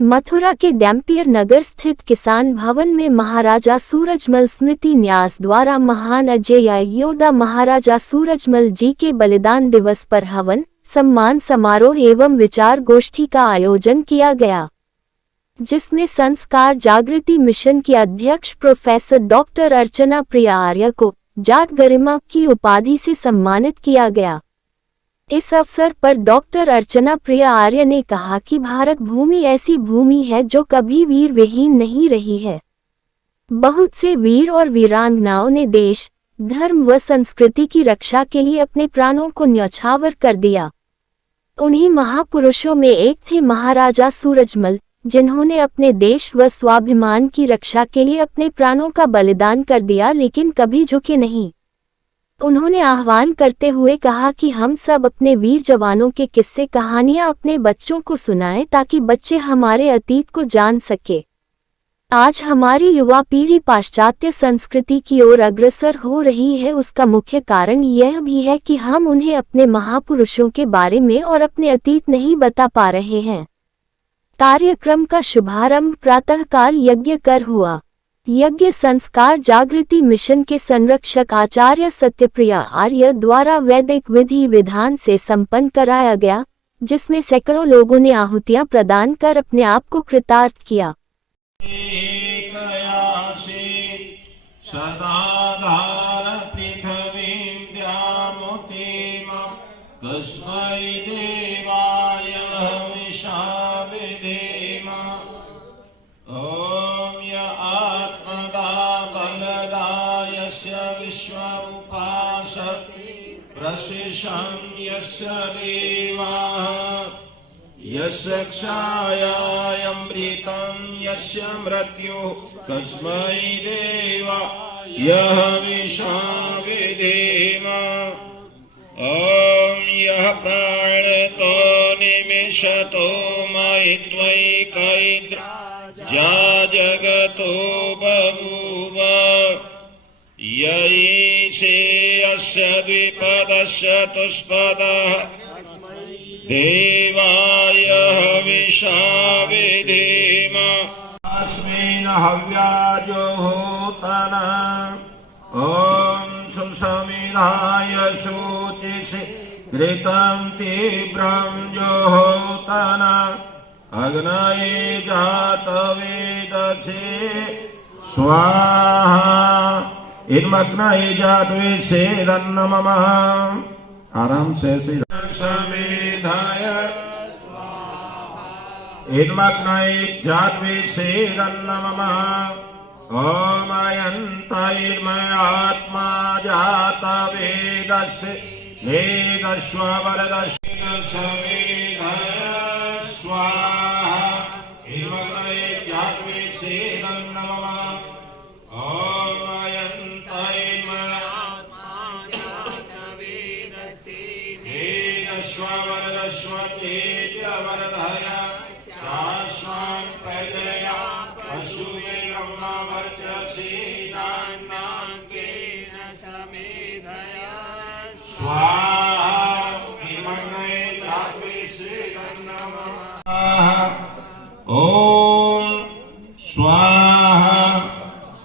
मथुरा के डैम्पियर नगर स्थित किसान भवन में महाराजा सूरजमल स्मृति न्यास द्वारा महान अजेय योद्धा महाराजा सूरजमल जी के बलिदान दिवस पर हवन, सम्मान समारोह एवं विचार गोष्ठी का आयोजन किया गया, जिसमें संस्कार जागृति मिशन की अध्यक्ष प्रोफेसर डॉक्टर अर्चना प्रिया आर्य को जाट गरिमा की उपाधि से सम्मानित किया गया। इस अवसर पर डॉक्टर अर्चना प्रिया आर्य ने कहा कि भारत भूमि ऐसी भूमि है जो कभी वीर विहीन नहीं रही है। बहुत से वीर और वीरांगनाओं ने देश, धर्म व संस्कृति की रक्षा के लिए अपने प्राणों को न्यौछावर कर दिया। उन्हीं महापुरुषों में एक थे महाराजा सूरजमल, जिन्होंने अपने देश व स्वाभिमान की रक्षा के लिए अपने प्राणों का बलिदान कर दिया, लेकिन कभी झुके नहीं। उन्होंने आह्वान करते हुए कहा कि हम सब अपने वीर जवानों के किस्से कहानियां अपने बच्चों को सुनाएं ताकि बच्चे हमारे अतीत को जान सके। आज हमारी युवा पीढ़ी पाश्चात्य संस्कृति की ओर अग्रसर हो रही है। उसका मुख्य कारण यह भी है कि हम उन्हें अपने महापुरुषों के बारे में और अपने अतीत नहीं बता पा रहे हैं। कार्यक्रम का शुभारंभ प्रातःकाल यज्ञ कर हुआ। यज्ञ संस्कार जागृति मिशन के संरक्षक आचार्य सत्यप्रिया आर्य द्वारा वैदिक विधि विधान से संपन्न कराया गया, जिसमें सैकड़ों लोगों ने आहुतियां प्रदान कर अपने आप को कृतार्थ किया। प्रशिषं यस्य देवाः यस्य क्षायामृतं यस्य मृत्युः तस्मै देवाय हविषा विधेम। ॐ यः प्राणतो निमिषतो मयित्वैकैर्द्रा जगतो बभूव यैषे अस्य द्विपदस्य चतुष्पदः देवाय हविषा विधेम। अस्मिन् हव्याजो होतना ॐ सुसमिधाय शुचिषे घृतं तीव्रं जोहोतना अग्नये जातवेदसे स्वाहा इन्मग्नाय जातवेसेदन्नमः। आराम से समेधाय इन्मग्नाय जातवेसेदन्नमः। ॐ अयन्तैर्मयात्मा जातवेदस्ते वेदस्व वरदस्तेन समेधाय स्वाहा इन्मग्नाय जातवेसेदन्नमः।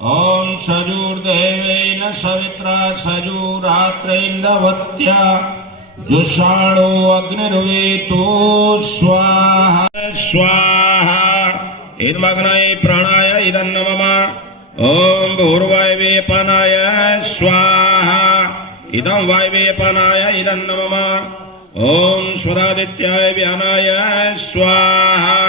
ओम सजुर्देवेन सवित्रा सजुरात्रेन्दवत्या जुषाणो अग्निर्वेतो स्वाहा स्वाहा इन्मग्नाय प्राणाय इदन्नमः। ओम भूर्वायवेपनाय स्वाहा इदं वायवेपनाय इदन्नमः। ओम स्वरादित्याय व्यानाय स्वाहा।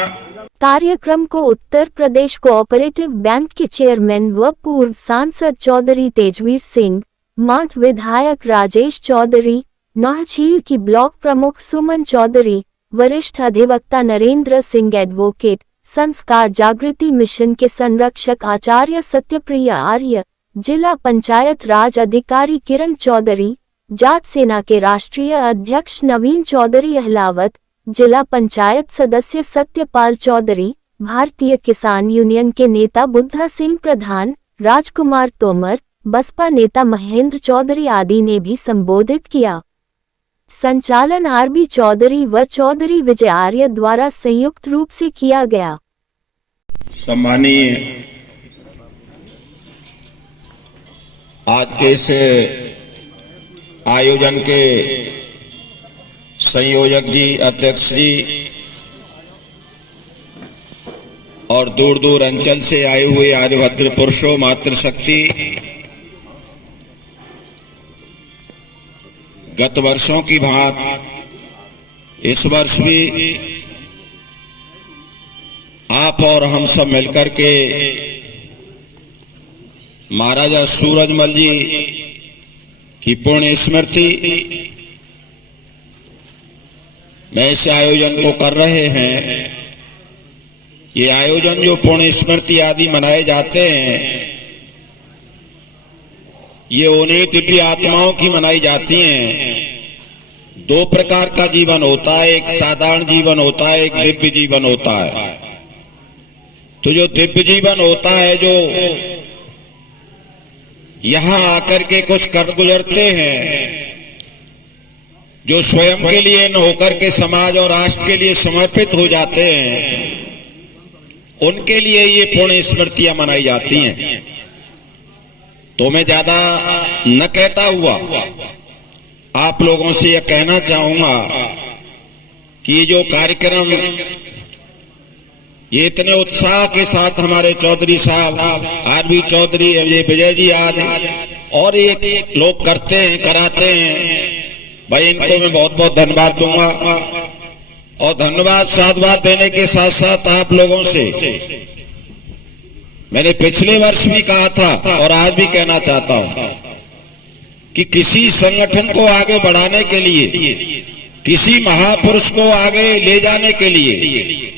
कार्यक्रम को उत्तर प्रदेश कोऑपरेटिव बैंक के चेयरमैन व पूर्व सांसद चौधरी तेजवीर सिंह, मठ विधायक राजेश चौधरी, नौहछील की ब्लॉक प्रमुख सुमन चौधरी, वरिष्ठ अधिवक्ता नरेंद्र सिंह एडवोकेट, संस्कार जागृति मिशन के संरक्षक आचार्य सत्यप्रिया आर्य, जिला पंचायत राज अधिकारी किरण चौधरी, जाट सेना के राष्ट्रीय अध्यक्ष नवीन चौधरी अहलावत, जिला पंचायत सदस्य सत्यपाल चौधरी, भारतीय किसान यूनियन के नेता बुद्धा सिंह प्रधान, राजकुमार तोमर, बसपा नेता महेंद्र चौधरी आदि ने भी संबोधित किया। संचालन आरबी चौधरी व चौधरी विजय आर्य द्वारा संयुक्त रूप से किया गया। सम्मानीय आज के इस आयोजन के संयोजक जी, अध्यक्ष जी और दूर दूर अंचल से आए हुए आर्यभद्र पुरुषों, मातृशक्ति, गत वर्षों की भांति इस वर्ष भी आप और हम सब मिलकर के महाराजा सूरजमल जी की पुण्य स्मृति में इस आयोजन को कर रहे हैं। ये आयोजन जो पुण्य स्मृति आदि मनाए जाते हैं, ये उन्हीं दिव्य आत्माओं की मनाई जाती हैं। दो प्रकार का जीवन होता है, एक साधारण जीवन होता है, एक दिव्य जीवन होता है। तो जो दिव्य जीवन होता है, जो यहां आकर के कुछ कर गुजरते हैं, जो स्वयं के लिए न होकर के समाज और राष्ट्र के लिए समर्पित हो जाते हैं, उनके लिए ये पुण्य स्मृतियां मनाई जाती हैं। तो मैं ज्यादा न कहता हुआ आप लोगों से यह कहना चाहूंगा कि ये जो कार्यक्रम ये इतने उत्साह के साथ हमारे चौधरी साहब, आरबी चौधरी, विजय जी आदि और एक लोग करते हैं, कराते हैं, भाई इनको मैं बहुत बहुत धन्यवाद दूंगा। और धन्यवाद साधुवाद देने के साथ साथ आप लोगों से मैंने पिछले वर्ष भी कहा था और आज भी कहना चाहता हूं कि किसी संगठन को आगे बढ़ाने के लिए, किसी महापुरुष को आगे ले जाने के लिए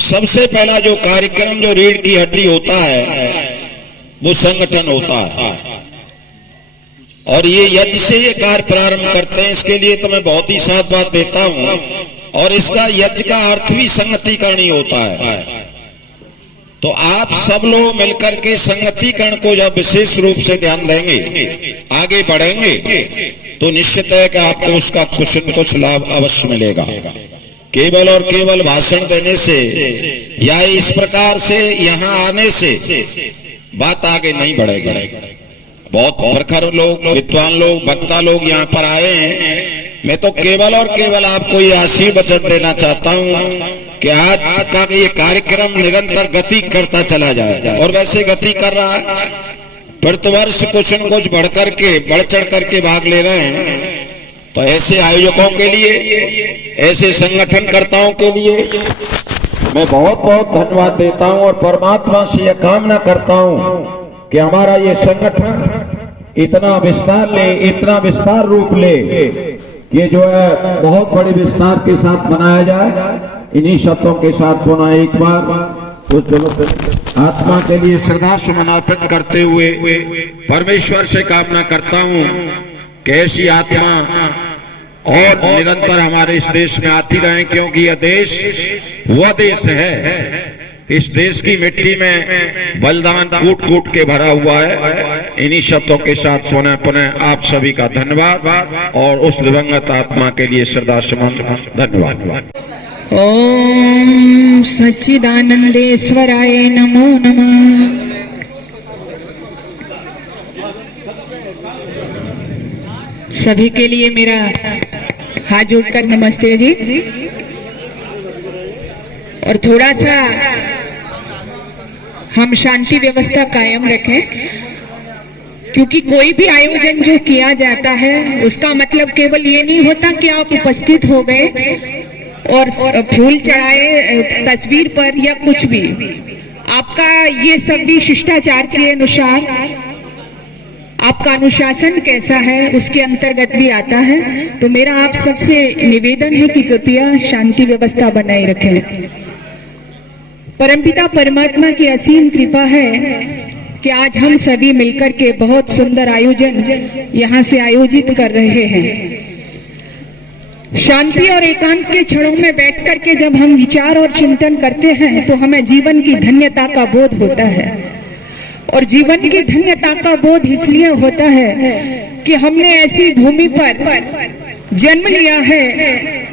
सबसे पहला जो कार्यक्रम, जो रीढ़ की हड्डी होता है, वो संगठन होता है। और ये यज्ञ से ये कार्य प्रारंभ करते हैं। इसके लिए तो मैं बहुत ही साधुवाद देता हूं। और इसका यज्ञ का अर्थ भी संगतिकरण ही होता है। तो आप सब लोग मिलकर के संगतिकरण को जब विशेष रूप से ध्यान देंगे, आगे बढ़ेंगे, तो निश्चित है कि आपको उसका कुछ न कुछ लाभ अवश्य मिलेगा। केवल और केवल भाषण देने से या इस प्रकार से यहाँ आने से बात आगे नहीं बढ़ेगी। बहुत प्रखर लोग, विद्वान लोग, वक्ता लोग यहाँ पर आए हैं। मैं तो केवल और केवल आपको ये आशीर्वचन देना चाहता हूँ कि आज का ये कार्यक्रम निरंतर गति करता चला जाए। और वैसे गति कर रहा है, प्रतिवर्ष कुछ न कुछ बढ़ चढ़ करके भाग ले रहे हैं। तो ऐसे आयोजकों के लिए, ऐसे संगठनकर्ताओं के लिए मैं बहुत बहुत धन्यवाद देता हूं और परमात्मा से यह कामना करता हूं कि हमारा ये संगठन इतना विस्तार रूप ले, ये जो है बहुत बड़े विस्तार के साथ मनाया जाए। इन्हीं शब्दों के साथ पुनः एक बार उस आत्मा के लिए श्रद्धा सुमन अर्पित करते हुए परमेश्वर से कामना करता हूं कि ऐसी आत्मा और निरंतर हमारे इस देश में आती रहे, क्योंकि यह देश वह देश है। इस देश की मिट्टी में बलिदान कूट कूट के भरा हुआ है। इन्हीं शब्दों के साथ पुनः आप सभी का धन्यवाद और उस दिवंगत आत्मा के लिए श्रद्धा सुमन धन्यवाद। ओम सच्चिदानंदेश्वराय नमो नमः। सभी के लिए मेरा हाथ जोड़कर नमस्ते जी। और थोड़ा सा हम शांति व्यवस्था कायम रखें, क्योंकि कोई भी आयोजन जो किया जाता है उसका मतलब केवल ये नहीं होता कि आप उपस्थित हो गए और फूल चढ़ाए तस्वीर पर या कुछ भी। आपका ये सब भी शिष्टाचार के अनुसार आपका अनुशासन कैसा है उसके अंतर्गत भी आता है। तो मेरा आप सबसे निवेदन है कि कृपया शांति व्यवस्था बनाए रखें। परमपिता परमात्मा की असीम कृपा है कि आज हम सभी मिलकर के बहुत सुंदर आयोजन यहाँ से आयोजित कर रहे हैं। शांति और एकांत के क्षणों में बैठ करके जब हम विचार और चिंतन करते हैं तो हमें जीवन की धन्यता का बोध होता है। और जीवन की धन्यता का बोध इसलिए होता है कि हमने ऐसी भूमि पर जन्म लिया है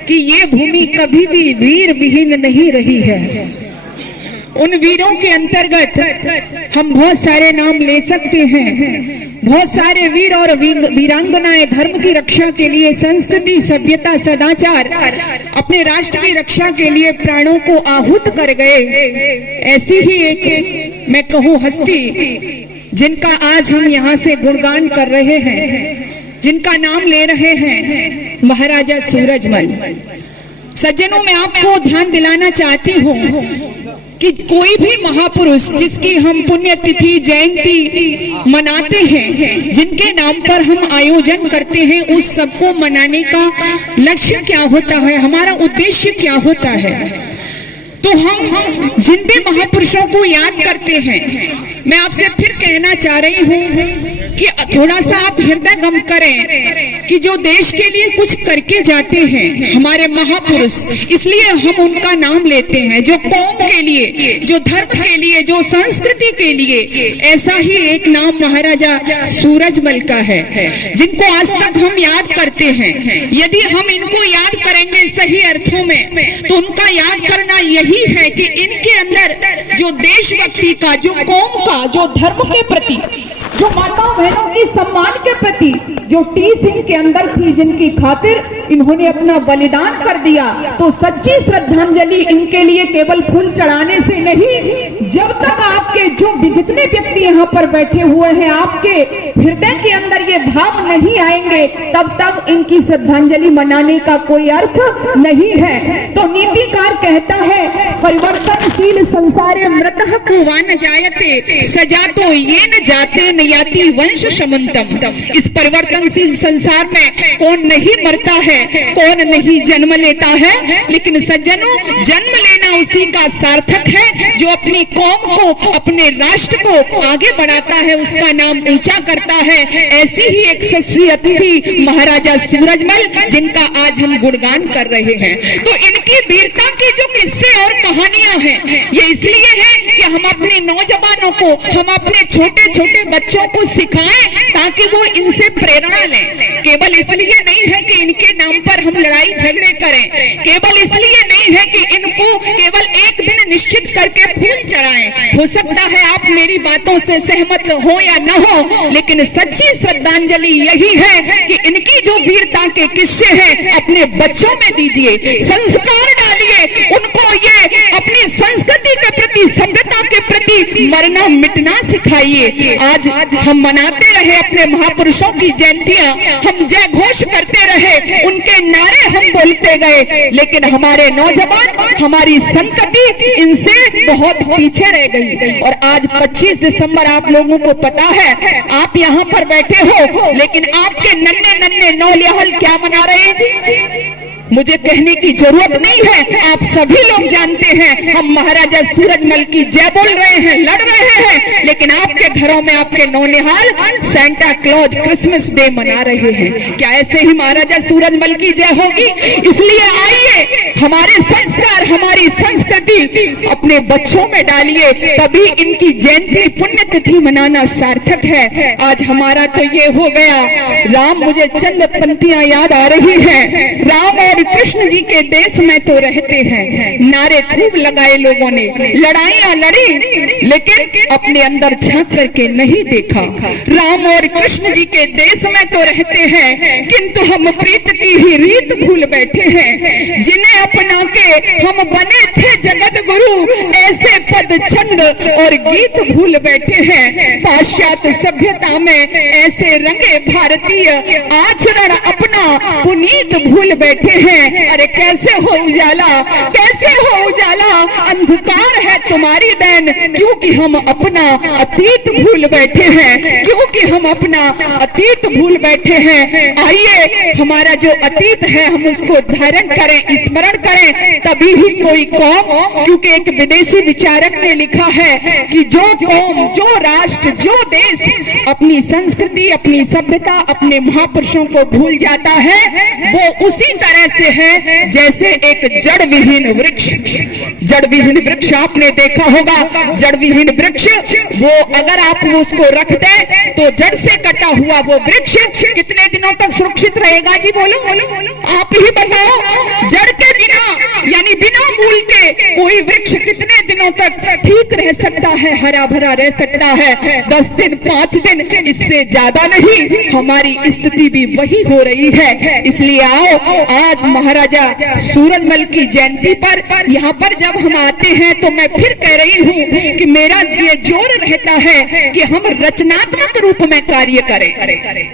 कि ये भूमि कभी भी वीर विहीन नहीं रही है। उन वीरों के अंतर्गत हम बहुत सारे नाम ले सकते हैं। बहुत सारे वीर और वीरांगनाएं धर्म की रक्षा के लिए, संस्कृति, सभ्यता, सदाचार, अपने राष्ट्र की रक्षा के लिए प्राणों को आहूत कर गए। ऐसी ही एक मैं कहूँ हस्ती जिनका आज हम यहाँ से गुणगान कर रहे हैं, जिनका नाम ले रहे हैं, महाराजा सूरजमल। सज्जनों, मैं आपको ध्यान दिलाना चाहती हूँ कि कोई भी महापुरुष जिसकी हम पुण्यतिथि, जयंती मनाते हैं, जिनके नाम पर हम आयोजन करते हैं, उस सबको मनाने का लक्ष्य क्या होता है, हमारा उद्देश्य क्या होता है। तो हम जिन भी महापुरुषों को याद करते हैं, मैं आपसे फिर कहना चाह रही हूँ कि थोड़ा सा आप हृदय गम करें कि जो देश के लिए कुछ करके जाते हैं हमारे महापुरुष, इसलिए हम उनका नाम लेते हैं। जो कौम के लिए, जो धर्म के लिए, जो संस्कृति के लिए, ऐसा ही एक नाम महाराजा सूरजमल का है, जिनको आज तक हम याद करते हैं। यदि हम इनको याद करेंगे सही अर्थों में, तो उनका याद करना यही है कि इनके अंदर जो देशभक्ति का, जो कौम का, जो धर्म के प्रति, जो माता बहनों की सम्मान के प्रति जो टी सिंह के अंदर थी, जिनकी खातिर इन्होंने अपना बलिदान कर दिया, तो सच्ची श्रद्धांजलि इनके लिए केवल फूल चढ़ाने से नहीं, जब तक आपके जो जितने व्यक्ति यहाँ पर बैठे हुए हैं, आपके हृदय के अंदर ये भाव नहीं आएंगे, तब तक इनकी श्रद्धांजलि मनाने का कोई अर्थ नहीं है। तो नीतिकार कहता है, परिवर्तनशील संसारे मृतः को वा न जायते, सजा तो ये न जाते न याति वंश शमंतम। इस परिवर्तनशील संसार में कौन नहीं मरता है, कौन नहीं जन्म लेता है, लेकिन सज्जनों, जन्म लेना उसी का सार्थक है जो अपनी कौम को, अपने राष्ट्र को आगे बढ़ाता है, उसका नाम ऊंचा करता है। ऐसी ही एक शख्सियत थी महाराजा सूरजमल, जिनका आज हम गुणगान कर रहे हैं। तो इनकी वीरता के जो किस्से और कहानियां हैं, ये इसलिए है कि हम अपने नौजवानों को, हम अपने छोटे छोटे बच्चों को सिखाएं ताकि वो इनसे प्रेरणा लें। केवल इसलिए नहीं है कि इनके नाम पर हम लड़ाई झगड़े करें, केवल इसलिए नहीं है कि इनको केवल एक दिन निश्चित करके फूल चढ़ाएं। हो सकता है आप मेरी बातों से सहमत हो या न हो, लेकिन सच्ची श्रद्धांजलि यही है कि इनकी जो वीरता के किस्से हैं अपने बच्चों में दीजिए, संस्कार डालिए उनको, ये अपनी संस्कृति के प्रति, सभ्यता के प्रति मरना मिटना सिखाइए। आज हम मनाते रहे अपने महापुरुषों की जयंतियां, हम जय घोष करते रहे, उनके नारे हम बोलते गए, लेकिन हमारे नौजवान, हमारी संतति इनसे बहुत पीछे रह गई। और आज 25 दिसंबर आप लोगों को पता है, आप यहाँ पर बैठे हो, लेकिन आपके नन्हे नन्हे नौलियाल क्या मना रहे हैं जी? मुझे कहने की जरूरत नहीं है, आप सभी लोग जानते हैं, हम महाराजा सूरजमल की जय बोल रहे हैं, लड़ रहे हैं, लेकिन आपके घरों में आपके नौनिहाल सेंटा क्लॉज क्रिसमस डे मना रहे हैं। क्या ऐसे ही महाराजा सूरजमल की जय होगी? इसलिए आइए, हमारे संस्कार, हमारी संस्कृति अपने बच्चों में डालिए, तभी इनकी जयंती, पुण्यतिथि मनाना सार्थक है। आज हमारा तो ये हो गया, राम, मुझे चंद पंक्तियां याद आ रही हैं। राम और कृष्ण जी के देश में तो रहते हैं, नारे खूब लगाए लोगों ने, लड़ाइयां लड़ी, लेकिन अपने अंदर झांक करके नहीं देखा। राम और कृष्ण जी के देश में तो रहते हैं, किंतु हम प्रीत की ही रीत भूल बैठे हैं। जिन्हें अपना के हम बने थे जगत गुरु, ऐसे पद छंद और गीत भूल बैठे हैं। पाश्चात्य सभ्यता में ऐसे रंगे भारतीय आचरण अपना पुनीत भूल बैठे हैं। अरे कैसे हो उजाला, कैसे हो उजाला, अंधकार है तुम्हारी देन, क्योंकि हम अपना अतीत भूल बैठे हैं, क्योंकि हम अपना अतीत भूल बैठे हैं। आइए, हमारा जो अतीत है हम उसको धारण करें, स्मरण करें, तभी ही कोई कौम, क्योंकि एक विदेशी विचारक ने लिखा है कि जो कौम, जो राष्ट्र, जो देश अपनी संस्कृति, अपनी सभ्यता, अपने महापुरुषों को भूल जाता है, वो उसी तरह से है जैसे एक जड़ विहीन वृक्ष। जड़ विहीन वृक्ष आपने देखा होगा, जड़ विहीन वृक्ष, वो अगर आप उसको रख दें तो जड़ से कटा हुआ वो वृक्ष कितने दिनों तक सुरक्षित रहेगा जी? बोलो, आप ही बताओ। जड़ के बिना यानी बिना मूल के कोई वृक्ष कितने दिनों तक ठीक रह सकता है, हरा भरा रह सकता है? 10 दिन, 5 दिन, इससे ज्यादा नहीं। हमारी स्थिति भी वही हो रही है। इसलिए आओ, आज महाराजा सूरजमल की जयंती पर यहाँ पर जब हम आते हैं तो मैं फिर कह रही हूँ कि मेरा ये जोर रहता है कि हम रचनात्मक रूप में कार्य करें।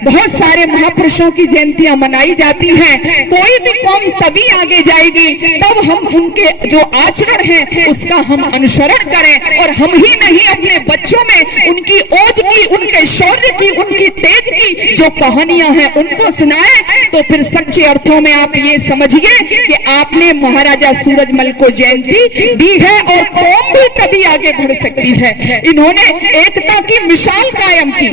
बहुत सारे महापुरुषों की जयंतियां मनाई जाती हैं। कोई भी कौम तभी आगे जाएगी तब हम उनके जो आचरण है उसका हम अनुसरण करें, और हम ही नहीं अपने बच्चों में उनकी ओज की, उनके शौर्य की, उनकी तेज की जो कहानियां हैं उनको सुनाएं। तो फिर सच्चे अर्थों में आप ये समझिए कि आपने महाराजा सूरजमल को जयंती दी है, और कौम भी तभी आगे बढ़ सकती है। इन्होंने एकता की मिसाल कायम की,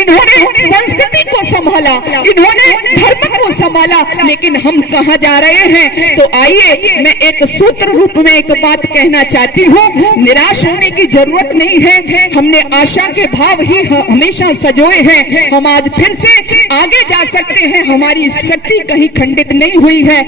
इन्होंने संस्कृति को संभाला, इन्होंने धर्म को संभाला। लेकिन हम कहाँ जा रहे हैं? तो आइए मैं एक सूत्र रूप में एक बात कहना चाहती हूँ। निराश होने की जरूरत नहीं है, हमने आशा के भाव ही हमेशा सजोए हैं। हम आज फिर से आगे जा सकते हैं, हमारी शक्ति कहीं खंडित नहीं हुई है।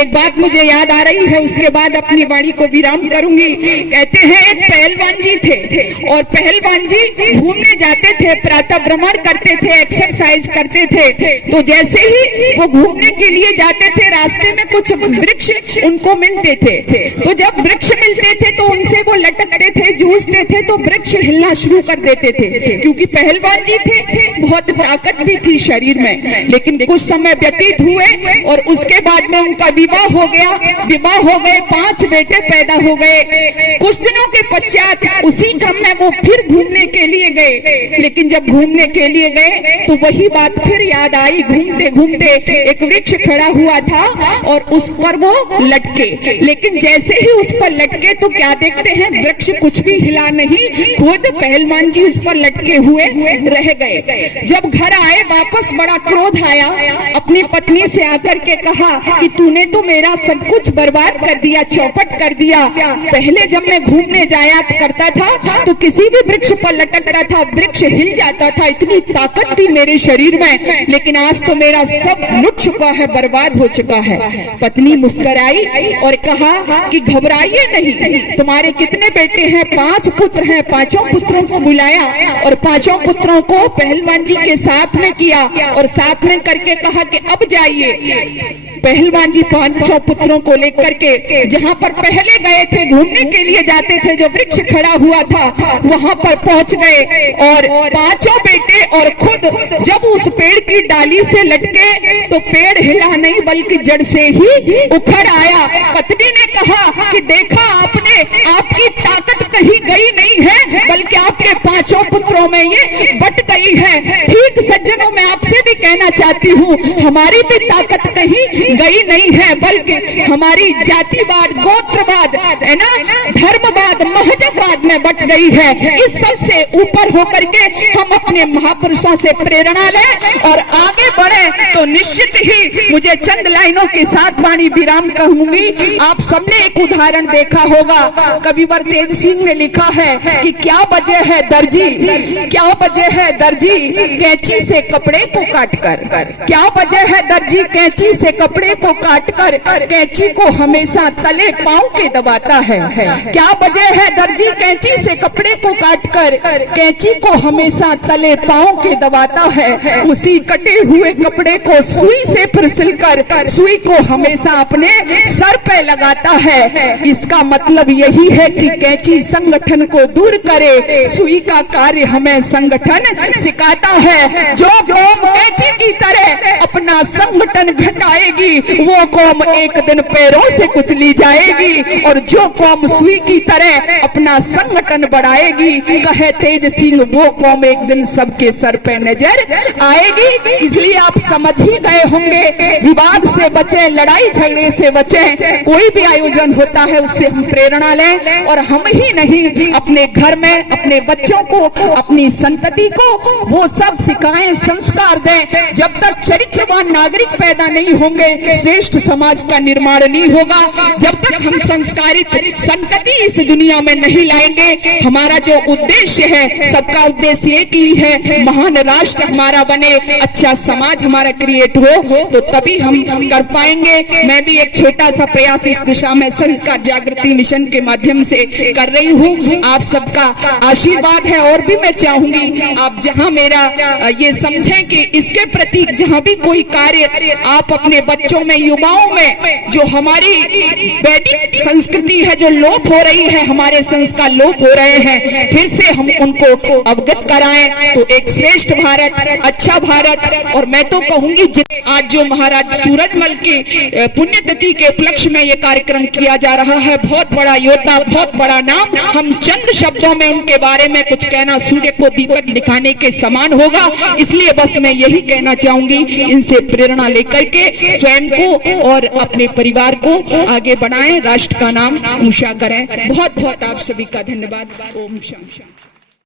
एक बात मुझे याद आ रही है, उसके बाद अपनी वाणी को विराम करूंगी। कहते हैं एक पहलवान जी थे, और पहलवान जी घूमने जाते थे, प्रातः भ्रमण करते थे, एक्सरसाइज करते थे। तो जैसे ही वो घूमने के लिए जाते थे, रास्ते में कुछ वृक्ष उनको मिलते थे। तो जब वृक्ष मिलते थे तो उनसे वो लटकते थे, जूझते थे, तो वृक्ष हिलना शुरू कर देते थे, क्योंकि पहलवान जी थे, बहुत ताकत भी थी शरीर में। लेकिन कुछ समय व्यतीत हुए और उसके बाद में उनका विवाह हो गया, विवाह हो गए, 5 बेटे पैदा हो गए। कुछ दिनों के पश्चात उसी क्रम में वो फिर घूमने के लिए गए। लेकिन जब घूमने के लिए गए तो वही बात फिर याद आई। घूमते घूमते एक वृक्ष खड़ा हुआ था और उस पर वो लटके। लेकिन जैसे ही उस पर लटके तो क्या देखते हैं, वृक्ष कुछ भी हिला नहीं, खुद पहलवान जी उस पर लटके हुए रह गए। जब घर आए वापस बड़ा क्रोध आया, अपनी पत्नी से आकर के कहा कि तूने तो मेरा सब कुछ बर्बाद कर दिया, चौपट कर दिया। पहले जब मैं घूमने जाया करता था तो किसी भी वृक्ष पर लटकता था, वृक्ष हिल जाता था, इतनी ताकत थी मेरे शरीर में। लेकिन आज तो मेरा सब लुट चुका है, बर्बाद हो चुका है। पत्नी मुस्कुराई और कहा कि घबराइए नहीं, तुम्हारे कितने बेटे हैं? 5 पुत्र हैं। 5 पुत्रों को बुलाया और 5 पुत्रों को पहलवान जी के साथ में किया और साथ में करके कहा कि अब जाइए। पहलवान जी 5 पुत्रों को लेकर के जहां पर पहले गए थे, घूमने के लिए जाते थे, जो वृक्ष खड़ा हुआ था वहां पर पहुंच गए। और 5 बेटे और खुद जब उस पेड़ की डाली से लटके तो पेड़ हिला नहीं बल्कि जड़ से ही उखड़ आया। पत्नी ने कहा कि देखा आपने, आपकी ताकत कहीं गई नहीं है बल्कि आपके 5 पुत्रों में ये बट गई है। ठीक सज्जनों, मैं आपसे भी कहना चाहती हूँ, हमारी भी ताकत कहीं गई नहीं है बल्कि हमारी जातिवाद, गोत्रवाद, है ना, धर्मवाद, महजबवाद में बट गई है। इस सब से ऊपर होकर के हम अपने महापुरुषों से प्रेरणा लें और आगे बढ़े तो निश्चित ही मुझे चंद लाइनों के साथ वाणी विराम कहूंगी। आप सबने एक उदाहरण देखा होगा, कविवर तेज सिंह ने लिखा है कि क्या वजह है दर्जी, क्या वजह है दर्जी कैंची से कपड़े को काटकर, क्या वजह है दर्जी कैंची से कपड़े को काटकर कैंची को हमेशा तले पांव के दबाता है। क्या वजह है दर्जी कैंची से कपड़े को काटकर कैंची को हमेशा तले पांव के दबाता है। उसी कटे हुए कपड़े को सुई से फिर सिलकर सुई को हमेशा अपने सर पे लगाता है। इसका मतलब यही है कि कैंची संगठन को दूर करे, सुई का कार्य हमें संगठन सिखाता है। जो कौम कैंची की तरह अपना संगठन घटाएगी वो कौम एक दिन पैरों से कुचली जाएगी, और जो कौम सुई की तरह अपना संगठन बढ़ाएगी, कहे तेज सिंह, वो कौम एक दिन सबके सर पे नजर आएगी। इसलिए आप समझ ही गए होंगे, विवाद से बचें, लड़ाई झगड़े से बचें। कोई भी आयोजन होता है उससे हम प्रेरणा लें, और हम ही नहीं अपने घर में, अपने बच्चों को, अपनी संतति को वो सब सिखाएं, संस्कार दें। जब तक चरित्रवान नागरिक पैदा नहीं होंगे, श्रेष्ठ समाज का निर्माण नहीं होगा। जब तक हम संस्कारित संतति इस दुनिया में नहीं लाएंगे, हमारा जो उद्देश्य है, सबका उद्देश्य एक ही है, महान राष्ट्र हमारा बने, अच्छा समाज हमारा क्रिएट हो, तो तभी हम कर पाएंगे। मैं भी एक छोटा सा प्रयास इस दिशा में संस्कार जागृति मिशन के माध्यम से कर रही हूँ। आप सबका आशीर्वाद है। और भी मैं चाहूंगी आप जहाँ मेरा ये समझें कि इसके प्रति जहाँ भी कोई कार्य आप अपने बच्चों में, युवाओं में जो हमारी वैदिक संस्कृति है जो लोप हो रही है, हमारे संस्कार लोप हो रहे हैं, फिर से हम उनको अवगत कराएं तो एक श्रेष्ठ भारत, अच्छा भारत। और मैं तो कहूंगी आज जो महाराज सूरजमल की पुण्यतिथि के उपलक्ष्य में ये कार्यक्रम किया जा रहा है, बहुत बड़ा योद्धा, बहुत बड़ा नाम। हम चंद शब्दों में उनके बारे में कुछ कहना सूर्य को दीपक दिखाने के समान होगा। इसलिए बस मैं यही कहना चाहूंगी, इनसे प्रेरणा लेकर के स्वयं को और अपने परिवार को आगे बढ़ाएं, राष्ट्र का नाम ऊंचा करें। बहुत बहुत आप सभी का धन्यवाद। ओम शांति।